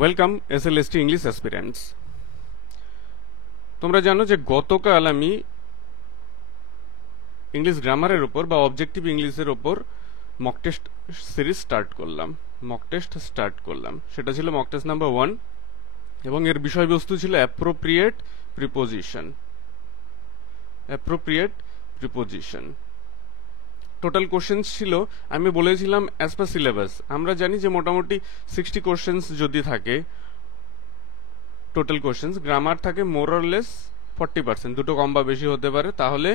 Welcome SLST English aspirants. তোমরা জানো যে গতকাল আমি ইংলিশ গ্রামারের উপর বা অবজেক্টিভ ইংলিশের উপর মক টেস্ট সিরিজ স্টার্ট করলাম। সেটা ছিল মক টেস্ট নাম্বার 1 এবং এর বিষয়বস্তু ছিল অ্যাপ্রোপ্রিয়েট প্রিপোজিশন। টোটাল কোশ্চেন্স ছিল, আমি বলেছিলাম অ্যাজ পার সিলেবাস আমরা জানি যে মোটামুটি 60 কোশ্চেন্স যদি থাকে টোটাল কোশ্চেন্স, গ্রামার থাকে মোর অর লেস 40%, দুটো কম বা বেশি হতে পারে, তাহলে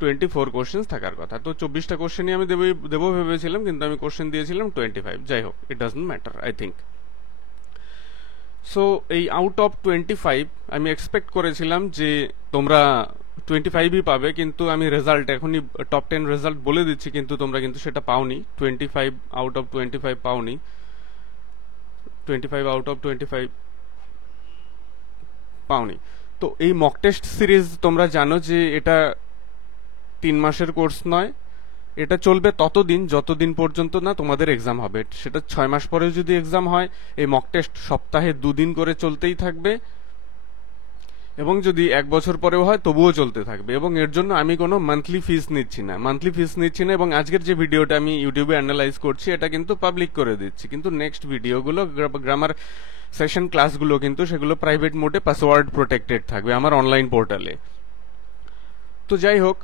24 কোশ্চেন্স থাকার কথা। তো 24টা কোশ্চেনই আমি দেবো ভেবেছিলাম, কিন্তু আমি কোশ্চেন দিয়েছিলাম 25। যাই হোক, it doesn't matter I think. So এই আউট অফ 25 আমি এক্সপেক্ট করেছিলাম যে তোমরা 25ই পাবে, কিন্তু আমি রেজাল্ট এখনই টপ 10 রেজাল্ট বলে দিচ্ছি, কিন্তু তোমরা কিন্তু সেটা পাওনি। 25 আউট অফ 25 পাওনি, 25 আউট অফ 25 পাওনি। তো এই মক টেস্ট সিরিজ তোমরা জানো যে এটা 3 মাসের কোর্স নয়, এটা চলবে ততদিন যতদিন পর্যন্ত না তোমাদের এক্সাম হবে। সেটা 6 মাস পরে যদি এক্সাম হয়, এই মক টেস্ট সপ্তাহে 2 দিন করে চলতেই থাকবে, এবং যদি 1 বছর পরেও হয় তবুও চলতে থাকবে। এবং এর জন্য আমি কোনো মান্থলি ফিস নিচ্ছি না, এবং আজকের যে ভিডিওটা আমি ইউটিউবে অ্যানালাইজ করছি এটা কিন্তু পাবলিক করে দিচ্ছি, কিন্তু নেক্সট ভিডিওগুলো গ্রামার সেশন ক্লাসগুলো কিন্তু সেগুলো প্রাইভেট মোডে পাসওয়ার্ড প্রোটেক্টেড থাকবে আমার অনলাইন পোর্টালে। তো যাই হোক,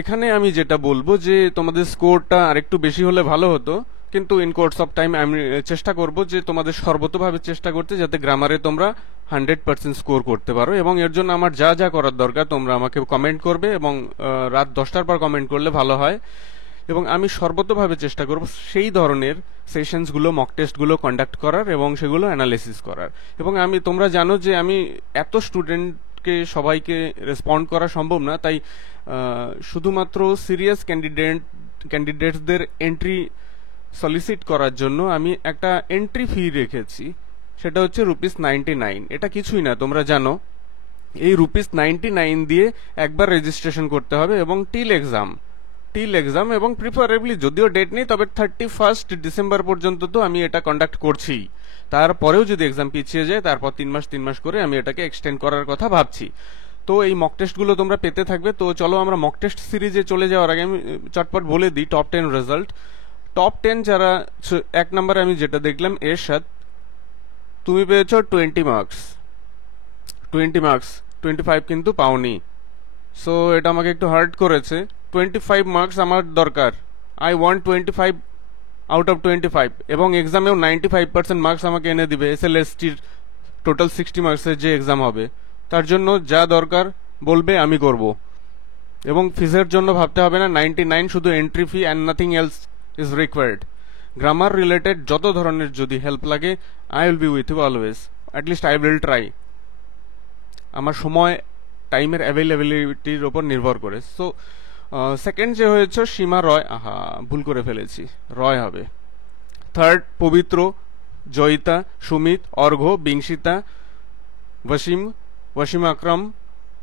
এখানে আমি যেটা বলবো যে তোমাদের স্কোরটা আরেকটু বেশি হলে ভালো হতো, কিন্তু ইন কোর্স অফ টাইম আমি চেষ্টা করব যে তোমাদের সর্বতভাবে চেষ্টা করতে, যাতে গ্রামারে তোমরা 100% স্কোর করতে পারো। এবং এর জন্য আমার যা যা করার দরকার তোমরা আমাকে কমেন্ট করবে, এবং রাত 10টার পর কমেন্ট করলে ভালো হয়। এবং আমি সর্বতভাবে চেষ্টা করব সেই ধরনের সেশনসগুলো, মক টেস্টগুলো কন্ডাক্ট করার এবং সেগুলো অ্যানালিসিস করার। এবং তোমরা জানো যে আমি এত স্টুডেন্টকে সবাইকে রেসপন্ড করা সম্ভব না, তাই শুধুমাত্র সিরিয়াস ক্যান্ডিডেটসদের এন্ট্রি সলিসিট করার জন্য আমি একটা এন্ট্রি ফি রেখেছি, সেটা হচ্ছে ₹99। এটা কিছুই না, তোমরা জানো। এই ₹99 দিয়ে একবার রেজিস্ট্রেশন করতে হবে, এবং টিল এক্সাম এবং প্রিফারেবলি, যদিও ডেট নেই, তবে 31 ডিসেম্বর পর্যন্ত তো আমি এটা কন্ডাক্ট করছি। তারপরেও যদি এক্সাম পিছিয়ে যায়, তারপর 3 মাস করে আমি এটাকে এক্সটেন্ড করার কথা ভাবছি। তো এই মক টেস্টগুলো তোমরা পেতে থাকবে। তো চলো আমরা মক টেস্ট সিরিজে চলে যাওয়ার আগে আমি চটপট বলে দিই টপ 10 রেজাল্ট। টপ 10 যারা, 1 নম্বরে আমি যেটা দেখলাম এরশাদ, তুমি পেয়েছো 20 মার্কস, 25 কিন্তু পাওনি। সো এটা আমাকে একটু হার্ট করেছে। 25 মার্কস আমার দরকার, আই ওয়ান্ট 25 আউট অফ 25, এবং এক্সামেও 95% মার্কস আমাকে এনে দিবে এসএলএসটির টোটাল 60 মার্কসের যে এক্সাম হবে। তার জন্য যা দরকার বলবে আমি করব, এবং ফিজের জন্য ভাবতে হবে না। 99 শুধু entry fee and nothing else is required. Grammar related যত ধরনের যদি হেল্প লাগে, I will be with you always, at least I will try, আমার সময় টাইমের অ্যাভেলেবিলিটির ওপর নির্ভর করে। সো সেকেন্ড যে হয়েছে সীমা রয়, ভুল করে ফেলেছি, রয় হবে। থার্ড পবিত্র, জয়িতা, সুমিত, অর্ঘ্য, বিংশিতা, ওয়াসিম আকরাম,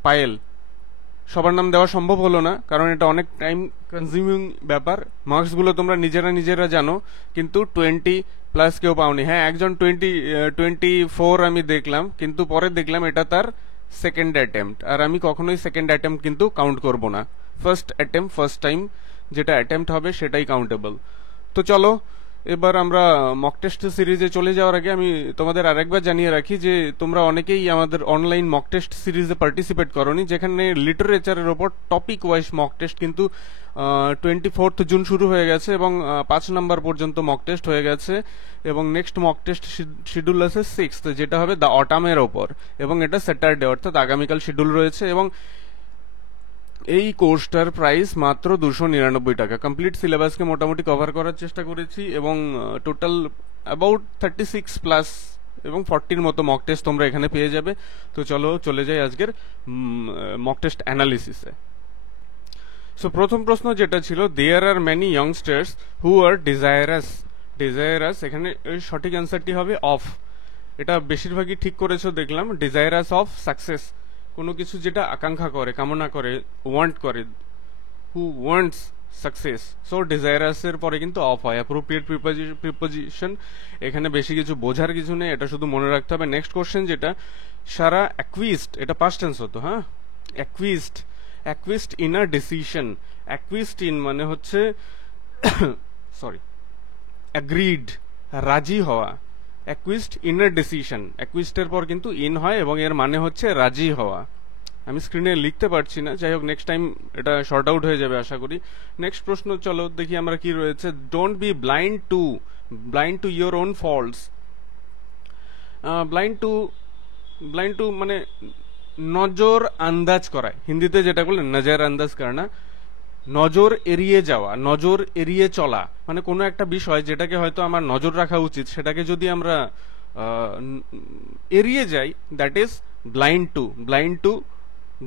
পায়েল। সবার নাম দেওয়া সম্ভব হলো না, কারণ এটা অনেক টাইম কনজিউমিং ব্যাপার। মার্কসগুলো তোমরা নিজেরা জানো, কিন্তু 20+ কেউ পাওনি। হ্যাঁ, একজন 24 আমি দেখলাম, কিন্তু পরে দেখলাম এটা তার সেকেন্ড অ্যাটেম্প্ট, আর আমি কখনোই সেকেন্ড অ্যাটেম্প্ট কিন্তু কাউন্ট করব না। ফার্স্ট টাইম যেটা অ্যাটেম্প্ট হবে সেটাই কাউন্টেবল। তো চলো এবার আমরা মক টেস্ট সিরিজে চলে যাওয়ার আগে আমি তোমাদের আরেকবার জানিয়ে রাখি যে তোমরা অনেকেই আমাদের অনলাইন মক টেস্ট সিরিজে পার্টিসিপেট করোনি, যেখানে লিটারেচারের ওপর টপিক ওয়াইজ মক টেস্ট কিন্তু 24 জুন শুরু হয়ে গেছে, এবং 5 নম্বর পর্যন্ত মক টেস্ট হয়ে গেছে, এবং নেক্সট মক টেস্ট শিডিউল আছে 6th, যেটা হবে দ্য অটামের ওপর, এবং এটা স্যাটারডে, অর্থাৎ আগামীকাল শিডিউল রয়েছে। এবং এই কোর্সটার প্রাইস মাত্র 299 টাকা। কমপ্লিট সিলেবাসকে মোটামুটি কভার করার চেষ্টা করেছি, এবং টোটাল অ্যাবাউট 36+ এবং 40-র মতো মক টেস্ট তোমরা এখানে পেয়ে যাবে। তো চলো চলে যাই আজকের মক টেস্ট অ্যানালিসিসে। সো প্রথম প্রশ্ন যেটা ছিল, দেয়ার আর মেনি ইয়ংস্টার্স হু আর ডিজায়ারাস, এখানে সঠিক অ্যান্সারটি হবে অফ। এটা বেশিরভাগই ঠিক করেছো দেখলাম, ডিজায়ারাস অফ সাকসেস, কোনো কিছু যেটা আকাঙ্ক্ষা করে, কামনা করে, ওয়ান্ট করে, হু ওয়ান্টস সাকসেস। সো ডিজায়ারাস এর পরে কিন্তু অফ হয়। অ্যাপ্রোপ্রিয়েট প্রিপোজিশন, এখানে বেশি কিছু বোঝার কিছু নেই, এটা শুধু মনে রাখতে হবে। নেক্সট কোশ্চেন যেটা, সারা অ্যাকুইস্ট, এটা পাস্ট টেন্স হতো, হ্যাঁ, অ্যাকুইস্ট, অ্যাকুইস্ট ইন আ ডিসিশন। অ্যাকুইস্ট ইন মানে হচ্ছে সরি অ্যাগ্রিড, রাজি হওয়া। অ্যাকুইস্ট ইন আ ডিসিশন, অ্যাকুইস্টের পর কিন্তু ইন হয় এবং এর মানে হচ্ছে রাজি হওয়া। আমি স্ক্রিনে লিখতে পারছি না, যাই হোক নেক্সট টাইম এটা শর্ট আউট হয়ে যাবে আশা করি। নেক্সট প্রশ্ন চলো দেখি আমরা কি রয়েছে। Don't be blind to your own faults. Blind to মানে নজর আন্দাজ করা, হিন্দিতে যেটা বললেন নজর আন্দাজ করা, নজর এড়িয়ে যাওয়া, নজর এড়িয়ে চলা, মানে কোনো একটা বিষয় যেটাকে হয়তো আমার নজর রাখা উচিত সেটাকে যদি আমরা এড়িয়ে যাই, that is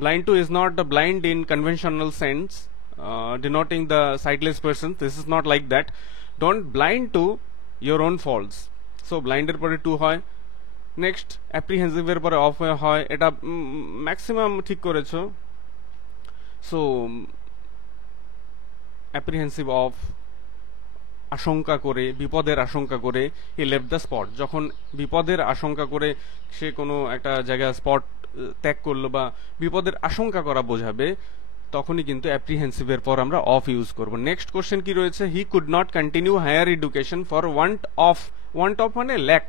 blind to is not the blind in conventional sense, denoting the sightless person. This is not like that. Don't blind to your own faults. So blind এর পরে টু হয়। নেক্সট অ্যাপ্রিহেন্সিভ এর পরে of হয়, এটা maximum ঠিক করেছো। So apprehensive of, আশঙ্কা করে, বিপদের আশঙ্কা করে, হি লেফট দ্য স্পট, যখন বিপদের আশঙ্কা করে সে কোনো একটা জায়গা স্পট ত্যাগ করলো বা বিপদের আশঙ্কা করা বোঝাবে, তখনই কিন্তু অ্যাপ্রিহেন্সিভ এর পর আমরা অফ ইউজ করব। নেক্সট কোশ্চেন কি রয়েছে, he could not continue higher education for want of মানে ল্যাক,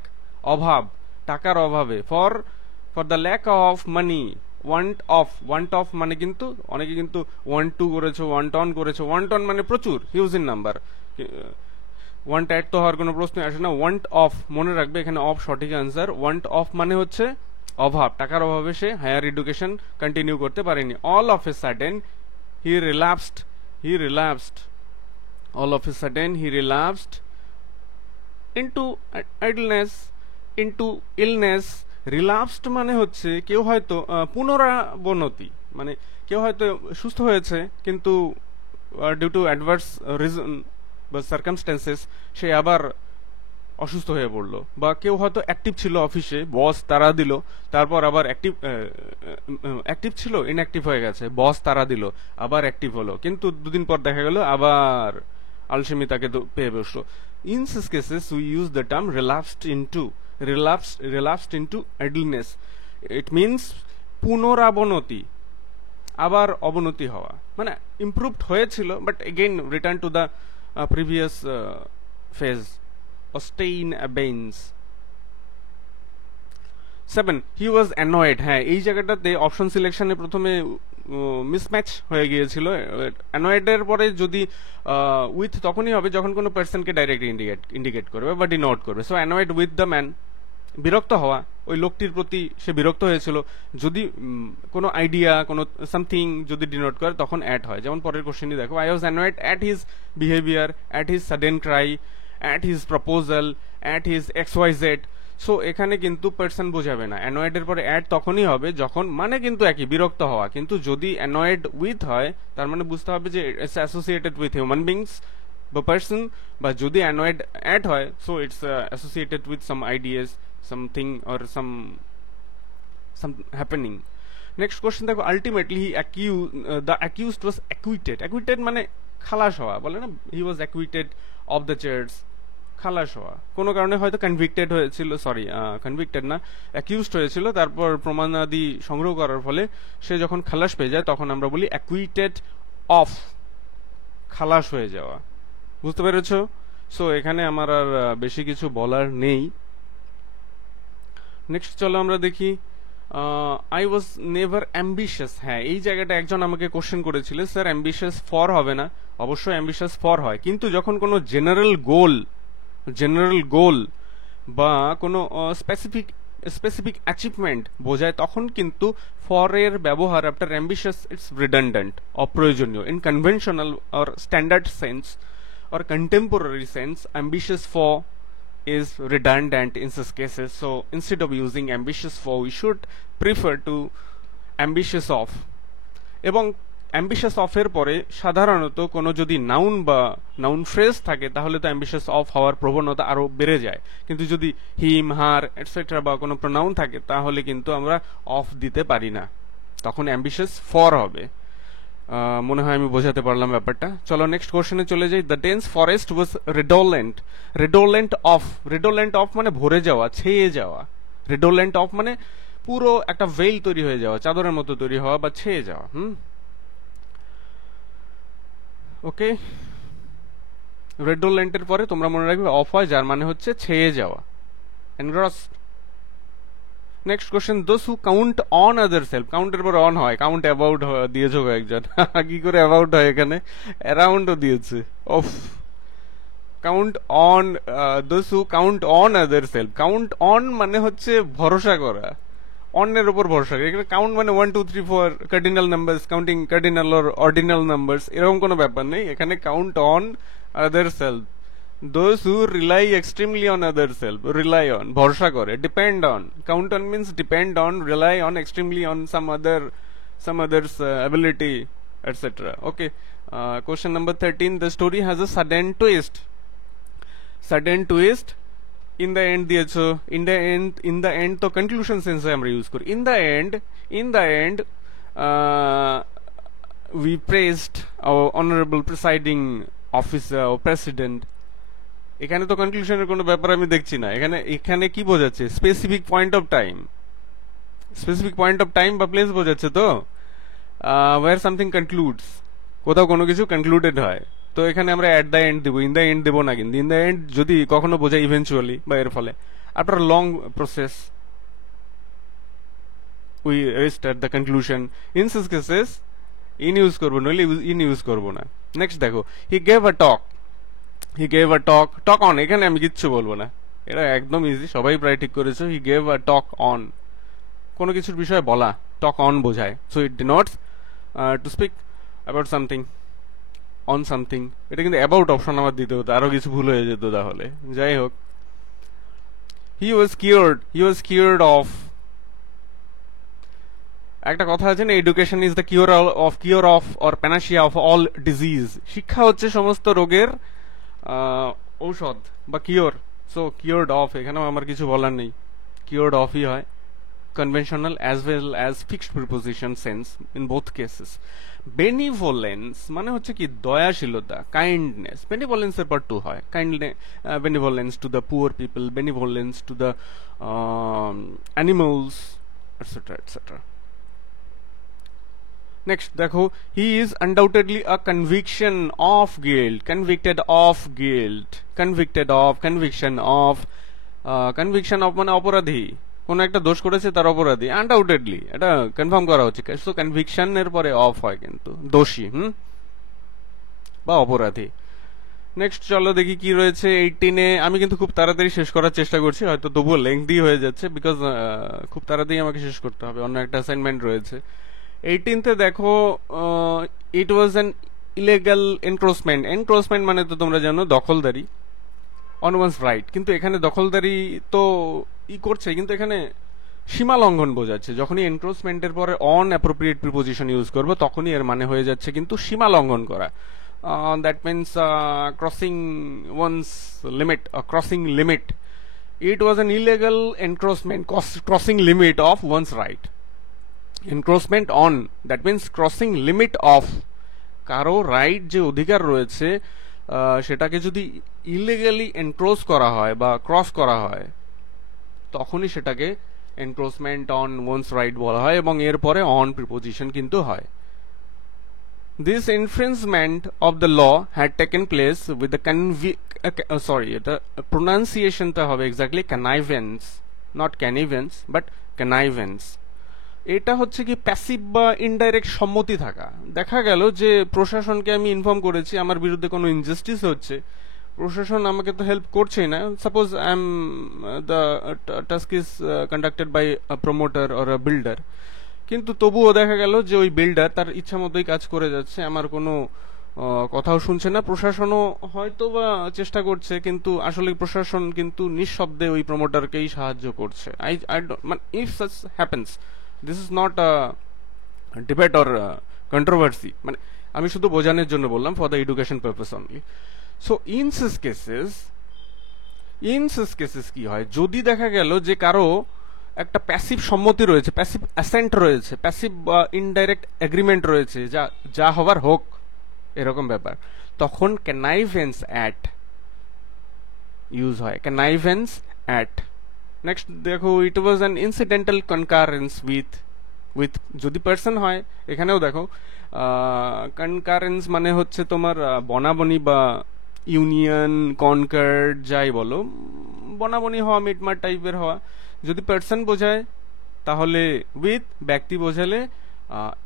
অভাব, টাকার অভাবে, for the lack of money. Want of মানে কিন্তু অনেকে কিন্তু ওয়ান্ট টু করেছো, ওয়ান্ট অন করেছো, ওয়ান্ট অন মানে প্রচুর, huge in number, want add তো হওয়ার কোনো প্রশ্ন আসে না। ওয়ান্ট অফ মনে রাখবে, এখানে অফ সঠিক আনসার। ওয়ান্ট অফ মানে হচ্ছে অভাব, টাকার অভাবে সে হায়ার এডুকেশন কন্টিনিউ করতে পারেনি। All of a sudden he relapsed all of a sudden he relapsed into idleness, into illness. রিল্যাপসড মানে হচ্ছে কেউ হয়তো পুনরাবনতি, মানে কেউ হয়তো সুস্থ হয়েছে কিন্তু ডিউ টু অ্যাডভার্স রিজন বা সার্কামস্টেন্সেস সে আবার অসুস্থ হয়ে পড়লো। বা কেউ হয়তো অ্যাক্টিভ ছিল অফিসে, বস তাড়া দিল, তারপর আবার অ্যাক্টিভ ছিল ইনঅ্যাক্টিভ হয়ে গেছে, বস তাড়া দিল, আবার অ্যাক্টিভ হলো, কিন্তু দুদিন পর দেখা গেল আবার আলসেমি তাকে পেয়ে বসলো। In this cases we use the term relapsed into idleness. It means পুনরাবনতি, আবার অবনতি হওয়া, মানে ইমপ্রুভড হয়েছিল but again return to the previous phase, or stay in abeyance. 7 he was annoyed। হ্যাঁ, এই জায়গাটাতে অপশন সিলেকশনে প্রথমে মিসম্যাচ হয়ে গিয়েছিল। অ্যানয়েড এর পরে যদি উইথ তখনই হবে যখন কোনো পার্সনকে ডাইরেক্ট ইন্ডিকেট করবে বা ডিনোট করবে। So annoyed with the man, বিরক্ত হওয়া, ওই লোকটির প্রতি সে বিরক্ত হয়েছিল। যদি কোনো আইডিয়া, কোনো সামথিং যদি ডিনোট করে তখন অ্যাট হয়। যেমন পরের কোশ্চেনই দেখো, I was annoyed at his behaviour, at his sudden Cry, at his proposal, at his XYZ। So এখানে কিন্তু পার্সন বোঝাবে না, অ্যানয়েড এর পরে অ্যাড তখনই হবে যখন, মানে কিন্তু একই, বিরক্ত হওয়া, কিন্তু যদি অ্যানয়েড উইথ হয় তার মানে বুঝতে হবে যে it's associated with human beings বা পার্সন, বা যদি অ্যানয়েড অ্যাড হয় so it's associated with some ideas, something or some happening. Next question দেখো, ultimately the accused was acquitted. Acquitted মানে খালাস হওয়া, বলে না, হি ওয়াজ অ্যাকুইটেড অফ দ্য চার্জ, খালাস হওয়া। কোনো কারণে হয়তো কনভিক্টেড হয়েছিল, কনভিক্টেড না, অ্যাকিউজড হয়েছিল, তারপর প্রমাণাদি সংগ্রহ করার ফলে সে যখন খালাস পেয়ে যায় তখন আমরা বলি অ্যাকুইটেড অফ, খালাস হয়ে যাওয়া। বুঝতে পেরেছো? সো এখানে আমার আর বেশি কিছু বলার নেই। নেক্সট চলো আমরা দেখি, আই ওয়াজ নেভার অ্যাম্বিশিয়াস। হ্যাঁ, এই জায়গাটা একজন আমাকে কোশ্চেন করেছিল, স্যার অ্যাম্বিশিয়াস ফর হবে না? অবশ্যই অ্যাম্বিশিয়াস ফর হয়, কিন্তু যখন কোনো জেনারেল গোল বা কোনো স্পেসিফিক অ্যাচিভমেন্ট বোঝায় তখন কিন্তু ফর এর ব্যবহার আফটার অ্যাম্বিশিয়াস ইটস রিডান্ডেন্ট, অপ্রয়োজনীয়। In conventional or standard sense or contemporary sense ambitious for is redundant in such cases. So instead of using ambitious for, we should prefer to ambitious of. এবং ambitious of এর পরে সাধারণত কোনো যদি noun বা noun phrase থাকে তাহলে তো ambitious of হওয়ার প্রবণতা আরো বেড়ে যায়, কিন্তু যদি হিম, হার এটসেট্রা বা কোনো প্রোনাউন থাকে তাহলে কিন্তু আমরা অফ দিতে পারি না, তখন ambitious for হবে। মনে হয় আমি বোঝাতে পারলাম ব্যাপারটা। চলো নেক্সট কোশ্চেনে চলে যাই। The dense forest was redolent. Redolent of মানে ভরে যাওয়া, ছেয়ে যাওয়া। রেডোলেন্ট অফ মানে পুরো একটা ভেইল তৈরি হয়ে যাওয়া, চাদরের মতো তৈরি হওয়া বা ছেয়ে যাওয়া। ওকে, রেডোলেন্টের পরে তোমরা মনে রাখবে অফ হয়, যার মানে হচ্ছে ছেয়ে যাওয়া, engrossed. Next question, those who count on other self. কাউন্টের পর অন হয়, কাউন্ট অ্যাবাউট দিয়েছো একজন। কি করে অ্যাবাউট হয় এখানে, অ্যারাউন্ডও দিয়েছে। Of, count on, those who count on other self. Count on মানে হচ্ছে ভরসা করা, অন্যের উপর ভরসা করা। এখানে কাউন্ট মানে 1 2 3 4 cardinal numbers, counting cardinal or ordinal numbers, এরকম কোনো ব্যাপার নেই এখানে। Count on other self, those who rely extremely on other self, rely on, ভরসা করে, depend on, count on means depend on, rely on extremely on some others ability, etc. Okay, question number 13, the story has a sudden twist. In the end দিয়েছো, in the end তো conclusion sense আমরা use করি। in the end we praised our honorable presiding officer or president. এখানে তো কনক্লুশনের কোনো ব্যাপার আমি দেখছি না। এখানে কি বোঝাচ্ছে, স্পেসিফিক পয়েন্ট অফ টাইম বা প্লেস বোঝাচ্ছে। তো ওয়্যার সামথিং কনক্লুডস, কোথাও কোনো কিছু কনক্লুডেড হয়। তো এখানে আমরা অ্যাট দ্য এন্ড দেবো, ইন দ্য এন্ড দেবো না। কিন্তু ইন দ্য এন্ড যদি কখনো বোঝায় ইভেনচুয়ালি বা এর ফলে, after long process we rest at the conclusion. In such cases in use করবো, নইলে ইন ইউজ করবো না। নেক্সট দেখো, he gave a talk on. এখানে আমি কিচ্ছু বলবো না, এটা একদম ইজি, সবাই প্রায় ঠিক করেছো। He gave a talk on, কোনো কিছুর বিষয়ে বলা, টক অন বোঝায়। So it denotes to speak about something, on something. এটা কিন্তু অ্যাবাউট অপশন আমার দিতে হতো, আরো কিছু ভুল হয়ে যেত তাহলে। যাই হোক, হি ওয়াজ কিওরড অফ। একটা কথা আছে না, education is the cure of or Panacea of all disease. শিক্ষা হচ্ছে সমস্ত রোগের ঔষধ বা কিওর। সো কিওরড অফ, এখানেও আমার কিছু বলার নেই, কিওরড অফই হয়। Conventional as well as fixed preposition sense in both cases. Benevolence মানে হচ্ছে কি, দয়াশীলতা, কাইন্ডনেস। বেনিভোলেন্স এর পর টু হয়, benevolence to the poor people, benevolence to the animals, etcetera etcetera. Next দেখো, he is undoubtedly a conviction of guilt. Conviction of মানে অপরাধী, কোন একটা দোষ করেছে তার অপরাধী, আনডাউটেডলি এটা কনফার্ম করা হচ্ছে। সো কনভিকশন এর পরে অফ হয় কিন্তু দোষী বা অপরাধী। নেক্সট চলো দেখি কি রয়েছে 18-এ। আমি কিন্তু খুব তাড়াতাড়ি শেষ করার চেষ্টা করছি, হয়তো তবুও লেংথি হয়ে যাচ্ছে, বিকজ খুব তাড়াতাড়ি আমাকে শেষ করতে হবে, অন্য একটা অ্যাসাইনমেন্ট রয়েছে। 18তে দেখো, it was an illegal encroachment মানে তো তোমরা জানো দখলদারি, অন ওয়ান্স রাইট। কিন্তু এখানে দখলদারি তো করছে, কিন্তু এখানে সীমা লঙ্ঘন বোঝাচ্ছে। যখনই এনক্রোচমেন্টের পরে অন অ্যাপ্রোপ্রিয়েট প্রিপোজিশন ইউজ করবো, তখনই এর মানে হয়ে যাচ্ছে কিন্তু সীমা লঙ্ঘন করা। That means crossing one's limit, crossing limit. It was an illegal encroachment, crossing limit of one's right. Encroachment on, that means crossing limit of, কারো রাইট যে অধিকার রয়েছে সেটাকে যদি ইলিগালি এনক্রোচ করা হয় বা ক্রস করা হয়, তখনই সেটাকে এনক্রোচমেন্ট অন ওয়ান্স রাইট বলা হয়, এবং এরপরে অন প্রিপোজিশন কিন্তু হয়। This infringement of the law had taken place with the এটা প্রোনাউন্সিয়েশনটা হবে exactly connivance, not connivance but connivance। এটা হচ্ছে কি প্যাসিভ বা ইনডাইরেক্ট সম্মতি থাকা। দেখা গেল যে প্রশাসনকে আমি ইনফর্ম করেছি আমার বিরুদ্ধে কোনো ইনজাস্টিস হচ্ছে, প্রশাসন আমাকে তো হেল্প করছেই না। Suppose I am the task is conducted by a promoter or a builder, কিন্তু তবুও দেখা গেল যে ওই বিল্ডার তার ইচ্ছা মতোই কাজ করে যাচ্ছে, আমার কোনো কথাও শুনছে না। প্রশাসনও হয়তো বা চেষ্টা করছে, কিন্তু আসলে প্রশাসন কিন্তু নিঃশব্দে ওই প্রমোটারকেই সাহায্য করছে। মানে if such happens, this is not a debate or controversy, মানে আমি শুধু বোঝানোর জন্য বললাম, for the education purpose only. So in such cases কি হয়, যদি দেখা গেল যে কারো একটা প্যাসিভ সম্মতি রয়েছে, প্যাসিভ অ্যাসেন্ট রয়েছে, প্যাসিভ ইনডাইরেক্ট এগ্রিমেন্ট রয়েছে, যা যা হবার হোক, এরকম ব্যাপার, তখন ক্যানাইভেন্স অ্যাট ইউজ হয়, ক্যানাইভেন্স অ্যাট। নেক্সট দেখো, it was an incidental concurrence with যদি পার্সন হয়, এখানেও দেখো কনকারেন্স মানে হচ্ছে তোমার বনাবনি বা ইউনিয়ন, কনকার্ড, যাই বলো, বনাবনি হওয়া, মিটমাট টাইপের হওয়া। যদি পার্সন বোঝায় তাহলে উইথ, ব্যক্তি বোঝালে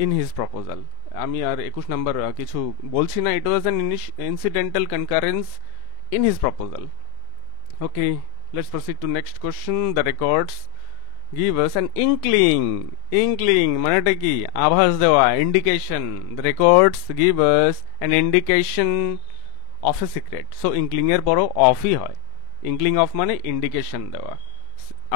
ইন হিজ প্রপোজাল। আমি আর 21 নম্বর কিছু বলছি না, it was an incidental concurrence in his proposal. Okay, let's proceed to next question. The records give us an inkling মানেটা কি? আভাস দেওয়া, indication. The records give us an indication of a secret. So inkling এর পরও অফই হয়। inkling of মানে indication দেওয়া,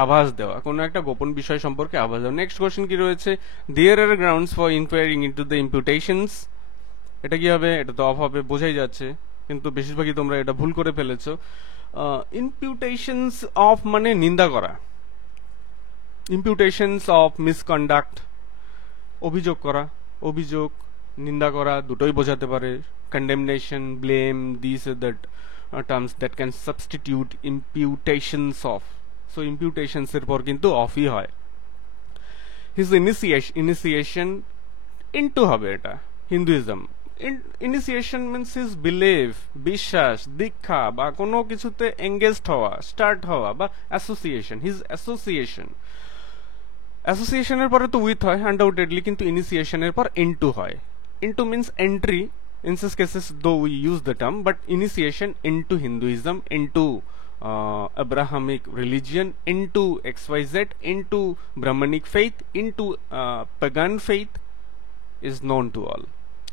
আভাস দেওয়া, কোনো একটা গোপন বিষয় সম্পর্কে আভাস দেওয়া। নেক্সট কোশ্চেন কি রয়েছে? There are grounds for inquiring into the imputations. এটা কি হবে? এটা তো অফ হবে, বোঝাই যাচ্ছে, কিন্তু বেশিরভাগই তোমরা এটা ভুল করে ফেলেছো। ইম্পিউটেশনস অফ মানে নিন্দা করা, ইম্পিউটেশনস অফ মিসকন্ডাক্ট, অভিযোগ করা, অভিযোগ, নিন্দা করা দুটোই বোঝাতে পারে। Condemnation, blame, this that terms that can substitute imputations of. So imputations এর পর কিন্তু অফই হয়। হিজ ইনিশিয়েশন ইনটু হবে, এটা Hinduism. Initiation means his believe, বিশ্বাস, দীক্ষা বা কোনো কিছুতে এঙ্গেজড হওয়া, স্টার্ট হওয়া, বা অ্যাসোসিয়েশন, হিজ অ্যাসোসিয়েশন। অ্যাসোসিয়েশনের পরে তো উইথ হয় আনডাউটেডলি, কিন্তু ইনিশিয়েশনের পর ইনটু হয়। Into means entry, in such cases though we use the term, but initiation into Hinduism, into Abrahamic religion, into XYZ, into Brahmanic faith, into pagan faith is known to all.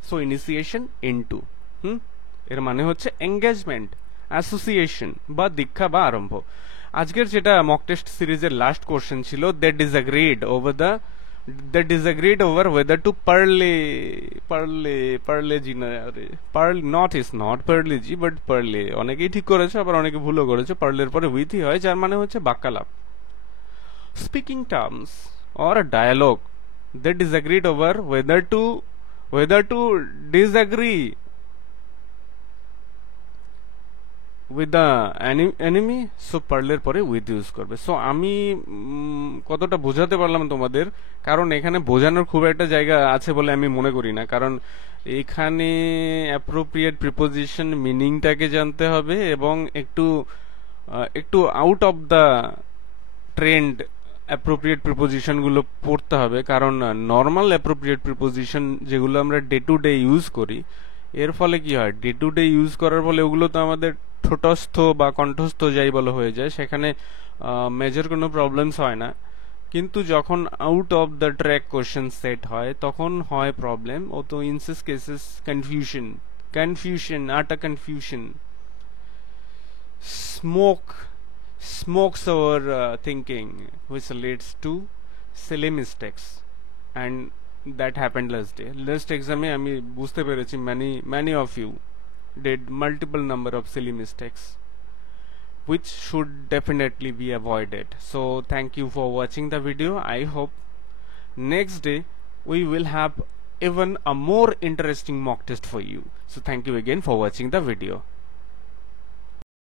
So initiation into এর মানে হচ্ছে engagement, association বা দীক্ষা বা আরম্ভ। আজকের যেটা mock test সিরিজের লাস্ট কোশ্চেন ছিল, they disagreed over whether to parle G না, আরে not is not parle G, but parle অনেকেই ঠিক করেছে, আবার অনেকে ভুলও করেছে। পার্লের পরে উইথই হয়, যার মানে হচ্ছে বাক্যালাপ, speaking terms or a dialogue. They disagreed over whether to disagree with the enemy. So পার্লের পরে উইথ ইউজ করবে। সো আমি কতটা বোঝাতে পারলাম তোমাদের, কারণ এখানে বোঝানোর খুব একটা জায়গা আছে বলে আমি মনে করি না, কারণ এখানে অ্যাপ্রোপ্রিয়েট প্রিপোজিশন মিনিংটাকে জানতে হবে এবং একটু out of the trend appropriate preposition গুলো পড়তে হবে, কারণ নর্মাল অ্যাপ্রোপ্রিয়েট প্রিপোজিশন যেগুলো আমরা ডে টু ডে ইউজ করি, এর ফলে কি হয়, ডে টু ডে ইউজ করার ফলে ওগুলো তো আমাদের ঠোঁটস্থ বা কণ্ঠস্থ যাই বলা হয়ে যায়, সেখানে মেজর কোনো প্রবলেমস হয় না। কিন্তু যখন out of the track question set হয় তখন হয় প্রবলেম। ও তো ইন দিস কেসেস কনফিউশন আটা confusion smokes our thinking, which leads to silly mistakes, and that happened last exam e ami bujhte perechi many of you did multiple number of silly mistakes which should definitely be avoided. So thank you for watching the video. I hope next day we will have even a more interesting mock test for you. So thank you again for watching the video.